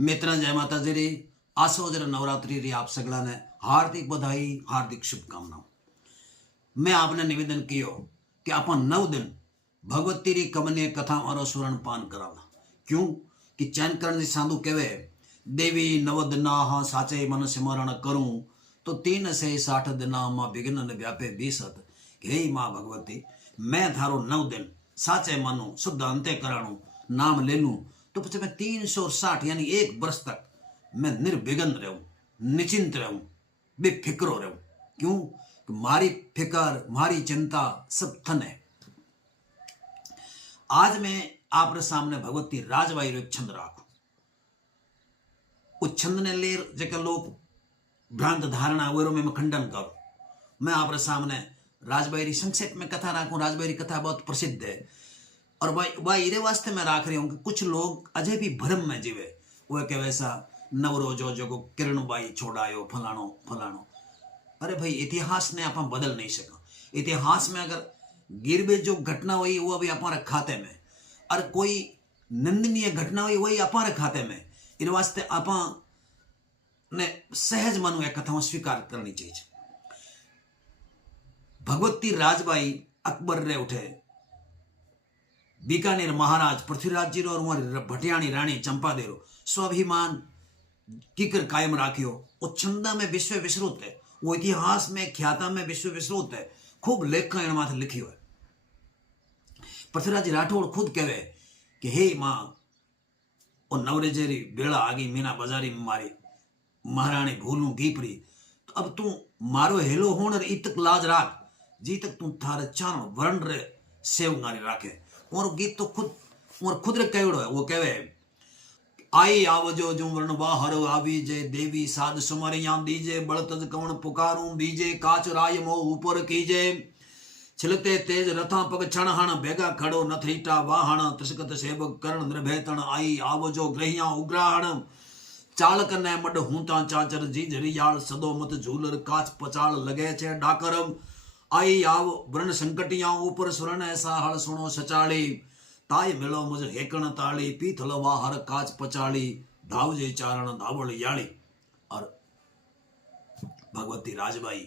मित्र जय माता जी री आसोजर नवरात्रि री आप सगला ने हार्दिक बधाई हार्दिक शुभकामनाओं। मैं आपने निवेदन कियो कि आप 9 दिन भगवती री कमनीय कथा और स्वर्ण पान करावा। क्यों कि चैन करण साधु कहवे देवी 9 दिना हाँ साचे मन सिमरण करूं तो 3 से 60 दिना मां विघ्न व्यापे बीसत। हे मां भगवती मैं थारो 9 दिन साचे मनु शुद्ध अंत्यकरणु नाम ले लूं तो પછી मैं 360 यानी 1 वर्ष तक मैं निर्विघ्न रहूं, निश्चिंत रहूं, बेफिक्रो रहूं। क्यों कि मारी फिकर मारी चिंता सब थन है। आज मैं आप सामने भगवती राजबाई रो छंद राखू। उस छंद ने ले जेके लोग भ्रांत धारणा वेरो में खंडन करूं। मैं आप सामने राजबाई री संक्षेप में कथा राखूं। राजबाई री कथा बहुत प्रसिद्ध है और भाई इरे वास्ते मैं राख रही हूं कि कुछ लोग अजय भी भ्रम में जीवे। वो के वैसा नवरो जो को किरणबाई छोड़ायो फलाणो फलाणो। अरे भाई इतिहास ने आप बदल नहीं सका। इतिहास में अगर गिरबे जो घटना हुई वो भी हमारे खाते में और कोई निंदनीय घटना हुई वही हमारे खाते में। इन वास्ते आप ने सहज मनु एक कथाओं स्वीकार करनी चाहिए। भगवती राजबाई अकबर रे उठे बीकानेर महाराज पृथ्वीराज जी और भटियाणी रानी चंपादेरो स्वाभिमान कीकर कायम राखियो। वो छंदा में विश्व विश्रुत है, वो इतिहास में ख्याता में विश्व विश्रुत है। खूब लेख माथे लिखियो है। पृथ्वीराज राठौड़ खुद कहे कि हे मां और नवरेजेरी बेड़ा आगी मीना बाजारी में मारी महारानी भूलू गीपरी तो अब तू मारो हेलो होन इतक लाज राख जी तक तू थारे चारों वर्ण रे सेवगारी राखे। और गीत तो खुद रे कहेड़ो है। वो कहे आई आवजो जो वर्ण बाहर आवी जे देवी साध सुमरिया दीजे बड़तज कवण पुकारूं दीजे काच राय मो ऊपर कीजे छिलते तेज रथा पग क्षण हण भेगा खड़ो नथरीटा वाहण त्रिशकत सेवक करण निर्भयतण आई आवजो ग्रहिया उग्राहण चालक ने मड हूंता चाचर जी झरियाल सदो मत झूलर काच पचाल लगे छे डाकरम आई आव वर्ण संकटिया ऊपर स्वर्ण ऐसा हल सुनो सचाली ताय मिलो मुझ हेकण ताली पीथल वाहर काच पचाली धावजे चारण धावल याली। और भगवती राजबाई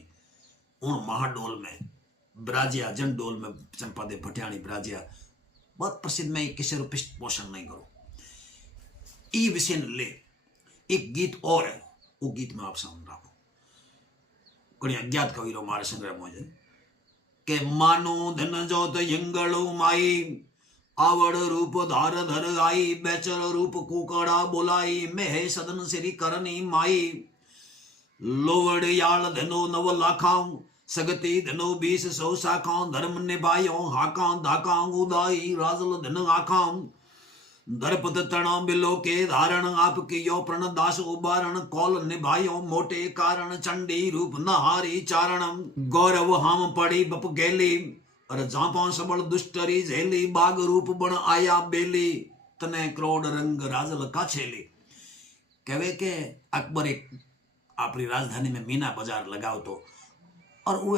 उन महाडोल में ब्राजिया जंडोल में चंपादे भटियाणी ब्राजिया बहुत प्रसिद्ध। मैं किसी को पृष्ठ पोषण नहीं करूं। ई विषय ले एक गीत और है, वो गीत में आप सामने राखू। कोई अज्ञात कवि रो मारे संग्रह मौजे के मानो धन जोत यंगलो माई आवड़ रूप धार धर आई बेचर रूप कुकड़ा बोलाई मेह सदन सिरी करनी माई लोवड़ याल धनो नव लाखां सगती धनो 20 शाखां धर्म निभायो हाकां धाकां उदाई राजल धन आखां दरपत तणा बिलो के धारण आपकी यो प्रण दास उबारण कौल निभायो मोटे कारण चंडी रूप नहारी चारण गौरव हम पड़ी बप गेली और जापा सबल दुष्टरी झेली बाग रूप बण आया बेली तने क्रोड रंग राजल का छेली। कहे के अकबर एक अपनी राजधानी में मीना बाजार लगाओ तो और वो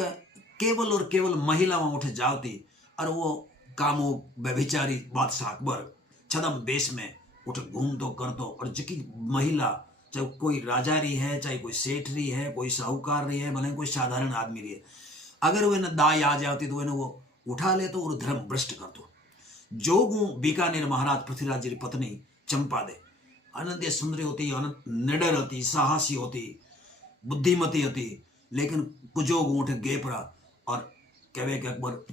केवल और केवल महिलाओं उठे जाती और वो कामो व्यभिचारी बादशाह अकबर छदम बेस में उठ घूम तो कर तो और जिकी महिला चाहे कोई राजा रही है चाहे कोई सेठ रही है कोई साहूकार रही है भले कोई साधारण आदमी रही है अगर वो इन्हें दाई आ जाती तो इन्हें वो उठा ले तो और धर्म भ्रष्ट कर दो। जोगू बीकानेर महाराज पृथ्वीराज जी की पत्नी चंपादे अनंत सुंदरी होती निडर होती साहसी होती बुद्धिमती होती लेकिन कुजोग उठ गेपरा और कहे के अकबर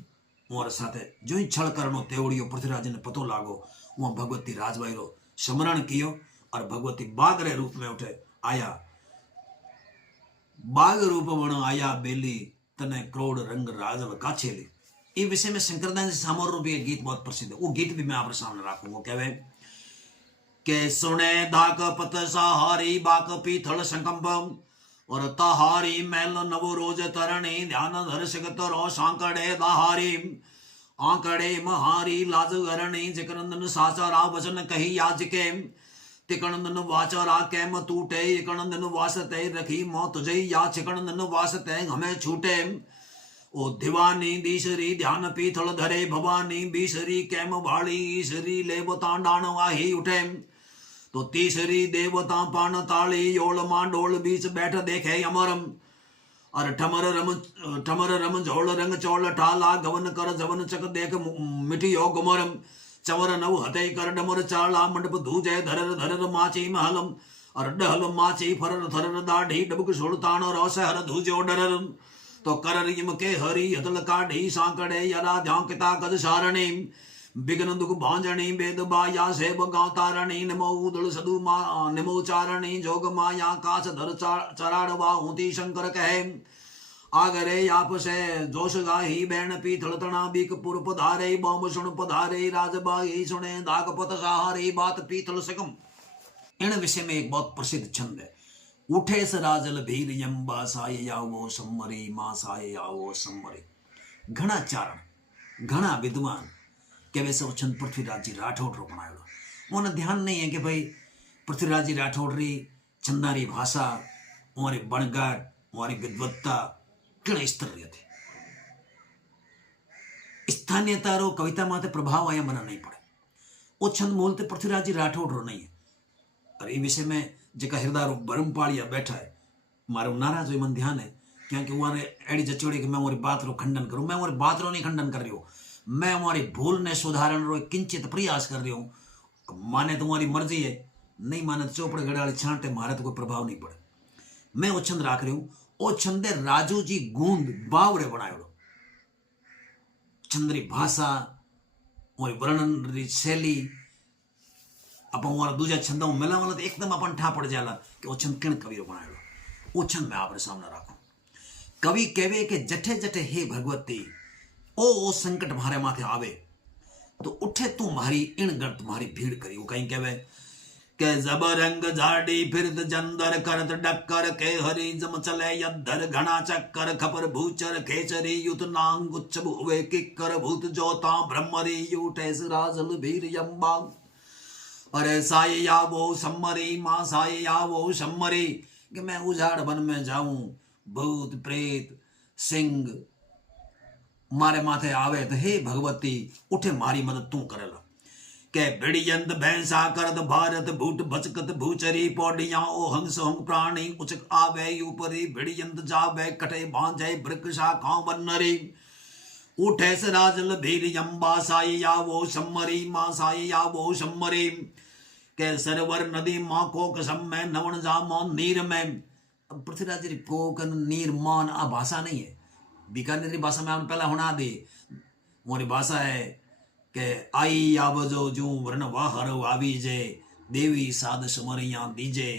मोर साथे जो ही छल करनो तेवड़ियो पृथ्वीराज ने पतो लागो वहां भगवती राजबाई रो स्मरण कियो और भगवती बाघ रे रूप में उठे आया बाघ रूप बण आया बेली तने क्रोड़ रंग राजल काछेली। इस विषय में शंकरदास जी सामोर भी एक गीत बहुत प्रसिद्ध है। वो गीत भी मैं आपके सामने राखूं। वो कहे के सुने धाक पत सहारी बाक पीथल संकंपम और तहारी मैल नव रोज तरणी ध्यान धर सिगत रो सांकड़े दहारी आंकड़े महारी लाज गरणी जिकनंदन साचारा वचन कही याजके तिकनंदन वाचारा कैम टूटे इकनंदन वासते रखी मौत जई या चिकनंदन वासते हमें छूटे ओ दीवानी दीसरी ध्यान पीथल धरे भवानी बीसरी कैम भाड़ी ईसरी ले बतांडान आही उठे तो तीसरी देवता पान ताली योल मां डोल बीच बैठ देखे अमरम। और ठमर रम झोल रंग चौल ठाला गवन कर जवन चक देख मिटियो गुमरम। चवर नव हते कर डमर चाला मंडप धूजय धरर धरर माची महलम। और डहल माची फरर थरर दाढ़ी डबक सुल्तान रोस हर धूजो डरर। तो करर इम के हरि हतल काढ़ी सांकड़े यरा झांकता कद सारणी। विघ्न दुख भांजनी वेद बाया सेब गातारणी। नमो उदल सदु निमो चारणी जोग माया काश धर चराड़वा होती शंकर कहे। आगरे आप से जोश गाही बैन पीथल तना बीक पुर पधारे। बम सुन पधारे राजबाही सुने दागपत सहारे बात पीथल सकम। इन विषय में एक बहुत प्रसिद्ध छंद है। उठे स राजल भीर यम्बा साय यावो सम्मरी मां साय यावो सम्मरी। घना चारण घना विद्वान के वैसे वो छंद पृथ्वीराज जी राठौड़ रो बनायो। उन्हें ध्यान नहीं है कि भाई पृथ्वीराज जी राठौड़ री चंदारी भाषा हमारी बणगाट हमारी विद्वत्ता किण स्तर रही थी। स्थानीयता रो कविता माते प्रभाव आया मना नहीं पड़े। वो छंद बोलते पृथ्वीराज जी राठौड़ रो नहीं है। और ये विषय में जेका हृदय रो बरम पाड़िया बैठा है मारो नाराज हुई मन ध्यान है क्योंकि वो एड़ी जचोड़ी कि मैं हमारी बात रो खंडन करूं। मैं हमारी बात रो नहीं खंडन कर रही हूं। मैं हमारी भूल ने सुधारण रो किंचित प्रयास कर रही हूं। माने तुम्हारी मर्जी है नहीं माने तो चौपड़े गड़ाली छांटे मारे तो कोई प्रभाव नहीं पड़े। मैं वो छंद राख रही हूं। ओ छंदे राजू जी गूंद बावड़े बनायो। चंद्री भाषा और वर्णन री शैली अपन हमारा दूजा छंद मिला वाला तो एकदम अपन ठा पड़ जाला कि वो छंद किण कवि बनायो। वो छंद मैं आपरे सामने राखूं। कवि कहवे के जठे जठे हे भगवती ओ संकट मारे माथे आवे तो उठे तू मारी इन गण तुम्हारी भीड़ करी। वो कहीं कहवे के जब रंग झाड़ी फिरत जंदर करत डक्कर के हरि जम चले यद्धर घना चक्कर खपर भूचर खेचरी युत नांग उच्च भुवे किक्कर भूत जोता ब्रह्मरी यूटे राजल भीर यम्बा। अरे साय यावो सम्मरी मां साय यावो सम्मरी कि मैं उजाड़ वन में जाऊं भूत प्रेत सिंह मारे माथे आवे तो हे भगवती उठे मारी मदद तू करेला। के बिड़ियंत भैंसा करत भारत भूट भचकत भूचरी पौड़िया ओ हंस हंग प्राणी उचक आवे ऊपरी बिड़ियंत जावे कटे भांजे वृक्षा खां बन्नरी। उठे स राजल भीर यम्बा साय यावो सम्मरी मां साय यावो सम्मरी। के सरवर नदी मां कोक सम में नवन जा मान नीर में। पृथ्वीराज जी कोकन नीर मान आ भाषा नहीं है। बीकानेरी भाषा में आपने पहला होना दे मोरी भाषा है कि आई आवजो जू वर्ण वाहर आवी जे देवी साध समरिया दीजे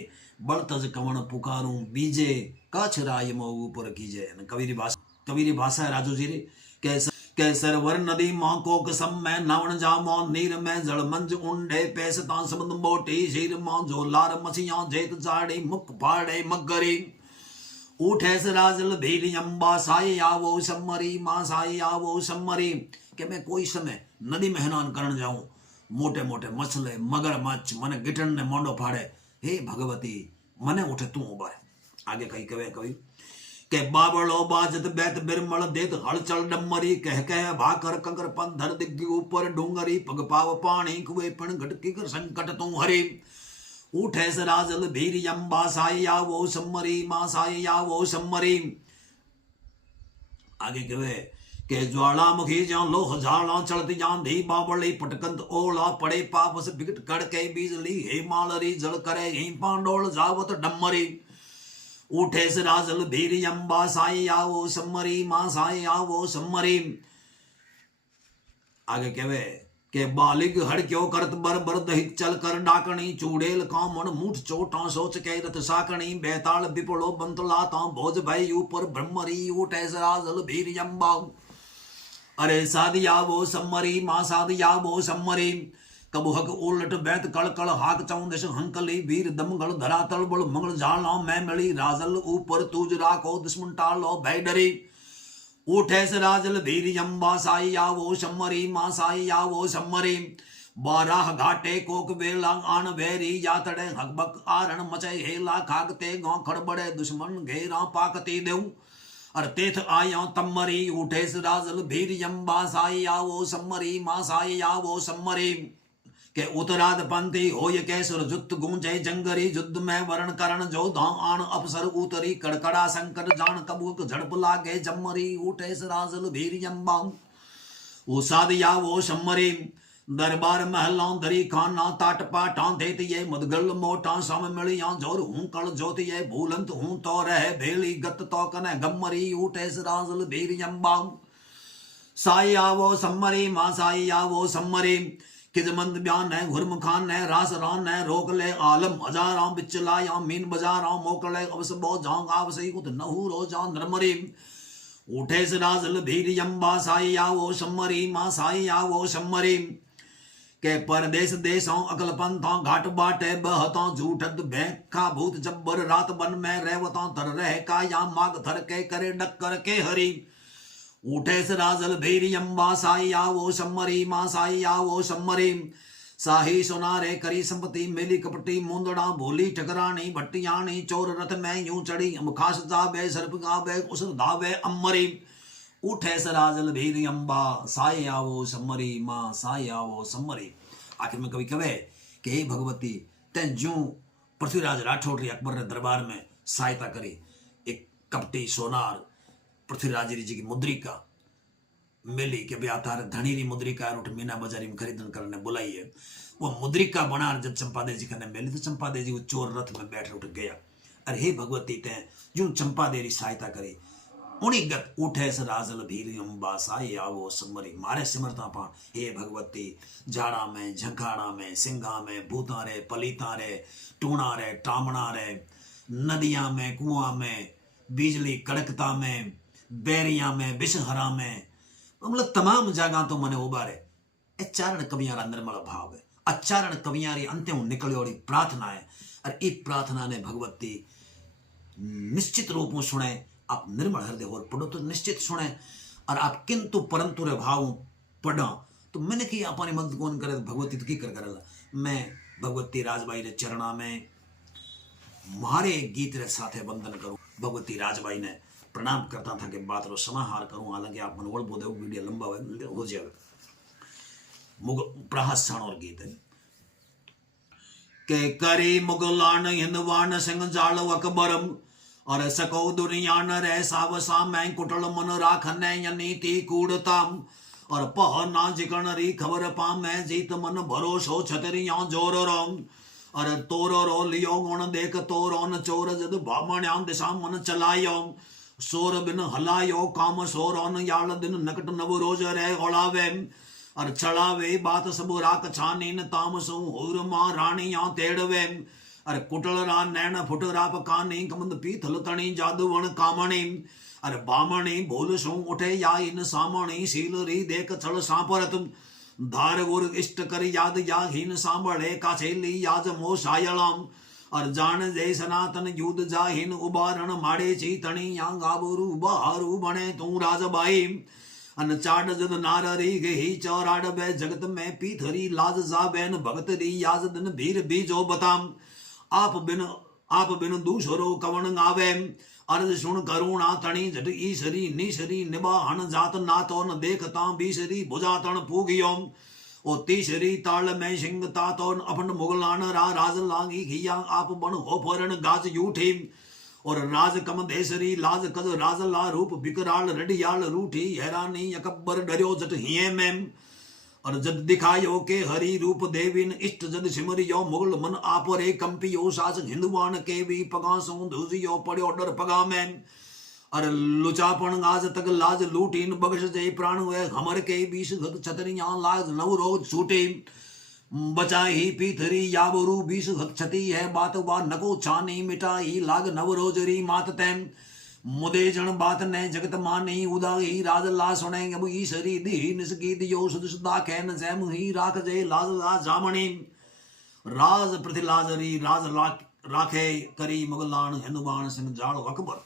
बल तज कवण पुकारूं बीजे कछ राय मो ऊपर कीजे। कवीरी भाषा है राजू जी रे के सरवर नदी मां कोक सम में नावण जा मौन नीर में जल मंज उंडे पैस तां समुद्र मोटी शीर मां जो लार मछियां जेत जाड़ी मुख फाड़े मगरी। उठे स राजल भील यम्बा साय यावो सम्मरी मां साय यावो सम्मरी। कि मैं कोई समय नदी में स्नान करने जाऊं मोटे मोटे मछले मगर मच्छ मने गिटन ने मोंडो फाड़े हे भगवती मने उठे तू उबारे। आगे कही कवे कवि के बाबड़ो बाजत बैत बिरमल देत हलचल डम्मरी कह भाकर कंकर पंधर दिग्गी ऊपर डूंगरी पग पाव पानी कुए पण घटकी कर संकट तू हरी। उठे स राजल भीर यम्बा साय यावो सम्मरी मां साय यावो सम्मरी। आगे कहे के ज्वालामुखी जान लोह झाला चलती जान धी बाबड़ी पटकंत ओला पड़े पापस बिकट कड़के बीजली हे मालरी जल करे ही पांडोल जावत डम्मरी। उठे स राजल भीर यम्बा साय यावो सम्मरी मां साय यावो सम्मरी। आगे कहे के बालिग हड़क्यो करत बर बर दहित चल कर डाकणी चूड़ेल कामण मुठ चोटा सोच के रथ साकणी बेताल बिपड़ो बंतला ता भोज भई ऊपर ब्रह्मरी। उठे स राजल भीर यम्बा। अरे सादिया वो सम्मरी मां सादिया वो सम्मरी। कबु हक उलट बैत कल कल हाक चौंदश हंकली वीर दमगल धरातल बल मंगल झाला मैं मिली राजल ऊपर तूज राखो दुश्मन टालो भय डरी। उठे स राजल भीर यम्बा साय यावो सम्मरी मां साय यावो सम्मरी। बाराह घाटे कोक वेला आन वेरी यातड़े हकबक आरण मचे हेला खागते गांव खड़बड़े दुश्मन घेरा पाकती देऊ। और तेथ आया तम्मरी। उठे स राजल भीर यम्बा साय यावो सम्मरी मां साय यावो सम्मरी। के उत्तराद पंथी हो ये कैसर जुत गूंजे जंगरी युद्ध में वरण करण जो धाम आन अफसर उतरी कड़कड़ा संकट जान कबूक झड़प लागे जम्मरी उठे सराजल भीर अम्बाम वो सादिया वो शम्मरी दरबार महलों दरी खाना ताट पाटां देतिये मुदगल मोटा सम मिलियां जोर हूं कल जोतिये भूलंत हूं तो रह भेली गत तो कने गम्मरी उठे सराजल भीर अम्बाम साई आवो सम्मरी मां साई आवो सम्मरी किजमंद ब्यान है गुरम खान है रास रान है रोक ले आलम हजारां बिचला या मीन बाजारां मोकले अवस बो जांग आवसई उत नहू रोजा नरमरी उठे सराजल भीर यम्बा साई आवो सम्मरी मां साई आवो सम्मरी के परदेश देशों अकल पंथों घाट बाटे बहतों झूठद भैखा भूत जब्बर रात बन में रेवतों तर रह का या माग थर के करे डक्कर के हरी उठे सराजल भीर यम्बा साई आवो सम्मरी मां साई आवो सम्मरी साही सुनारे करी संपत्ति मेली कपटी मुंदड़ा भोली ठकरानी भट्टियानी चोर रथ में यूं चढ़ी मुखास जाबे सर्प गाबे उसर धावे अम्मरी उठे सराजल भीर यम्बा साई आवो सम्मरी मां साई आवो सम्मरी। आखिर में कवि कहे कि हे भगवती तै ज्यों पृथ्वीराज राठौड़ अकबर ने दरबार में सहायता करी एक कपटी सोनार पृथ्वीराज जी की मुद्रिका मिली के ब्याह तार धनी री मुद्रिका उठ मीना बाजारी में खरीदन करने बुलाई है। वो मुद्रिका बना जब चंपादेवी जी कने मिली तो चंपादेवी जी वो चोर रथ में बैठ उठ गया। अरे हे भगवती तै यूं चंपादेवी सहायता करी उनी गत उठे सराजल भीर अम्बा साई आवो सम्मरी मारे सिमरता पा हे भगवती झाड़ा में झंखाड़ा में सिंघा में भूता रे पलीता रे टूणा रे टामणा रे नदियां में कुआं में बिजली कड़कता में बैरिया में विषहरा में मतलब तमाम जगह तो मने उबारे ए चारण कवियारा निर्मल भाव है अचारण कवियारी अंत्यों निकलियोड़ी प्रार्थना है और इस प्रार्थना ने भगवती निश्चित रूप में सुने आप निर्मल हृदय और पढ़ो तो निश्चित सुने और आप किंतु परंतु रे भाव पढ़ो तो मैंने की अपनी मदद कौन करे भगवती तो की कर करला मैं भगवती राजबाई रे चरणा में मारे गीत रे साथे वंदन करूं भगवती राजबाई ने प्रणाम करता था कि बात रो समाहार करूं हालांकि आप मनोबल बोधे वीडियो लंबा हो जाए प्रहसन और गीत के करी मुगलान हिंदवान सिंह जाल अकबरम और सको दुनिया न रह सावसा मैं कुटल मन राखने नीति कूड़ताम और पह ना जिकण री खबर पा मैं जीत मन भरोसो छतरिया जोर रोम और तोरो रो लियो गुण देख तोरो न चोर जद बामण्या दिशा मन चलायो सोर बिन हलायो काम सोरोन याल दिन नकट नव रोज रे ओलावे और चढ़ावे बात सब राक छानीन तामसो हुर मां रानिया तेड़वे और कुटल रा नैन फुट राप कानी कमंद पीथल तणी जादुवन कामणी और बामणी भूल सो उठे या इन सामणी सील री देख छल सांपरत धार गुर इष्ट कर याद या हीन सांभळे का छेली याज मो सायलाम और जान जय सनातन युद्ध जाहिन उबारण माड़े चीतणी या गाबरू बहारू बने तू राजबाई अन चाड जद नाररी गही चौराड बे जगत में पीथरी लाज जाबैन भगत री याज दिन भीर बीजो बताम आप बिन दूसरो कवन गावे अर्ज सुन करुणा तणी जट ईसरी निसरी निबाहन जात नातो न देखता बीसरी भुजातन पूगियोम ओ तीसरी ताल में सिंह तातोन अपन मुगलान रा राज लागी घिया आप बन हो फोरन गाज यूठी और राज कम देसरी लाज कद राज ला रूप बिकराल रडियाल रूठी हैरानी अकबर डरियो जट हिये में और जद दिखायो के हरि रूप देविन इष्ट जद सिमरियो मुगल मन आपोरे कंपियो शासक हिंदुवान के भी पगासों धुजियो पड़ो डर पगा में और लुचापन गाज तक लाज लूटीन बगश जय प्राण हुए हमर के बीस घत छतरिया लाज नव रोज छूटे बचा ही पीथरी याबरू बीस घत छती है बात वा नको छानी मिटाई लाग नव रोज री मात तैम मुदे जन बात ने जगत मानी उदाही राज ला सुने अब ईसरी दी निसकी दियो सुद सुदा कैन जैम ही राख जय लाज ला जामणी राज प्रति लाजरी राज राखे करी मुगलान हिंदुवान सिंह जाल अकबर।